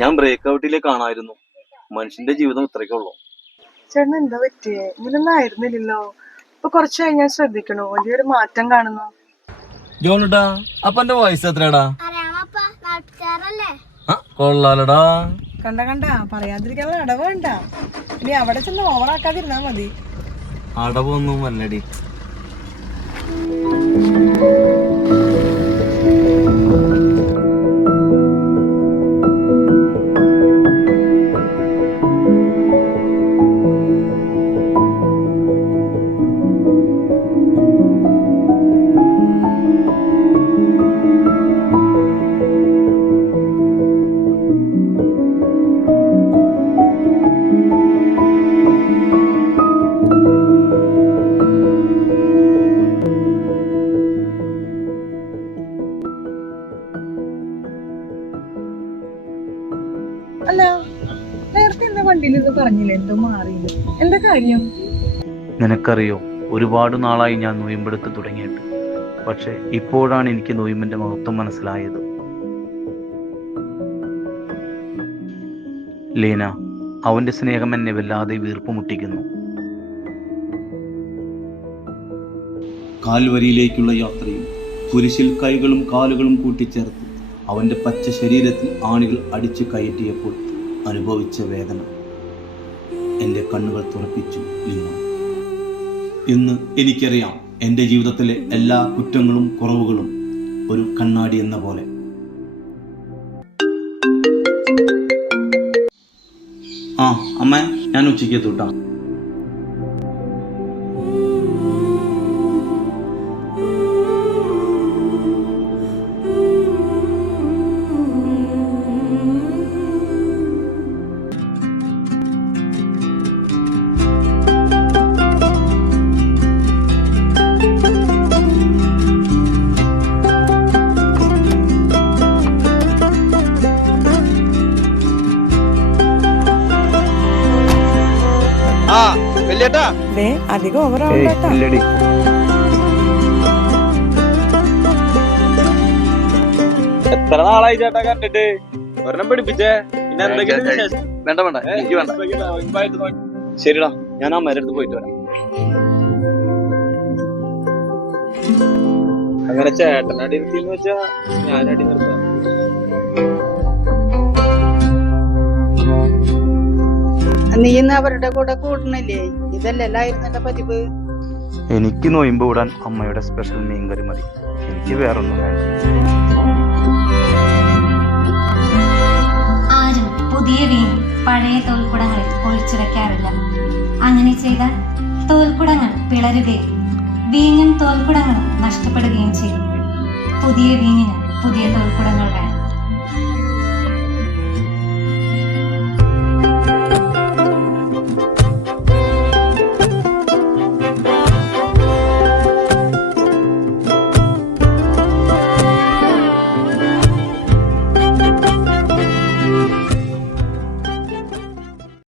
ഞാൻ ബ്രേക്ക് ഔട്ടിലേക്ക് കാണായിരുന്നു. മനുഷ്യന്റെ ജീവിതം ഇത്രയ്ക്കുള്ളൂ. ചേട്ടൻ എന്താ പറ്റിയേ? ഇങ്ങനൊന്നും ആയിരുന്നില്ലല്ലോ. ഇപ്പൊ കുറച്ച് കഴിഞ്ഞാൽ ശ്രദ്ധിക്കണോ, വലിയൊരു മാറ്റം കാണുന്നു. ജോണുട്ടാ, അപ്പന്റെ വയസ്സ് എത്രയാടാ? കൊള്ളാലടാ. കണ്ട പറയാതിരിക്കാനുള്ള അടവ് വേണ്ട. ഇനി അവിടെ ചെന്ന് ഓവറാക്കാതിരുന്നാ മതി. അടവൊന്നും അല്ലടി. അല്ല, നേരത്തെ എന്താ വണ്ടിയിൽ നിന്ന് പറഞ്ഞില്ലേ എന്തോ മാറി? എന്താ കാര്യം? നിനക്കറിയോ, ഒരുപാട് നാളായി ഞാൻ നൊയിമ്പെടുത്ത് തുടങ്ങിയിട്ട്. പക്ഷെ ഇപ്പോഴാണ് എനിക്ക് നൊയിമ്പിന്റെ മഹത്വം മനസ്സിലായത്. ലീന, അവന്റെ സ്നേഹം എന്നെ വല്ലാതെ വീർപ്പ് മുട്ടിക്കുന്നു. കാൽവരിയിലേക്കുള്ള യാത്രയിൽ കുരിശിൽ കൈകളും കാലുകളും കൂട്ടിച്ചേർത്ത് അവൻ്റെ പച്ച ശരീരത്തിൽ ആണികൾ അടിച്ചു കയറ്റിയപ്പോൾ അനുഭവിച്ച വേദന എൻ്റെ കണ്ണുകൾ തുറപ്പിച്ചു ലീന. ഇന്ന് എനിക്കറിയാം, എൻ്റെ ജീവിതത്തിലെ എല്ലാ കുറ്റങ്ങളും കുറവുകളും ഒരു കണ്ണാടി എന്ന പോലെ. ആ അമ്മ, ഞാൻ ഉച്ചയ്ക്ക് എത്തൂട്ടാ. അധികം ഓവറാവണ്ട. എത്ര നാളായി ചേട്ടാ കണ്ടിട്ട്? ഒരെണ്ണം പിടിപ്പിച്ചേ. പിന്നെ എന്തെങ്കിലും വേണ്ട വേണ്ട, എനിക്ക് വേണ്ട. ശരിടാ, ഞാൻ അമ്മേടെ അടുത്ത് പോയിട്ട് വരാം. അങ്ങനെ ചേട്ടനടി നിർത്തിന്ന് വെച്ചാ ഞാനടി നിർത്താം. നീ ഇന്ന് അവരുടെ കൂടെ കൂടണില്ലേ? ഇതല്ലായിരുന്നു എന്റെ പതിവ്. എനിക്ക് നൊയിമ്പ് കൂടാൻ അമ്മയുടെ സ്പെഷ്യൽ മീൻകറി മതി. എനിക്ക് വേറൊന്നും വേണ്ട. ആരും പുതിയ വീൻ പഴയ തോൽക്കുടങ്ങളിൽ ഒഴിച്ചു വെക്കാറില്ല. അങ്ങനെ ചെയ്താൽ തോൽക്കുടങ്ങൾ പിളരുകയും വീഞ്ഞും തോൽക്കുടങ്ങളും നഷ്ടപ്പെടുകയും ചെയ്യും. പുതിയ വീഞ്ഞിന് പുതിയ തോൽക്കുടങ്ങൾ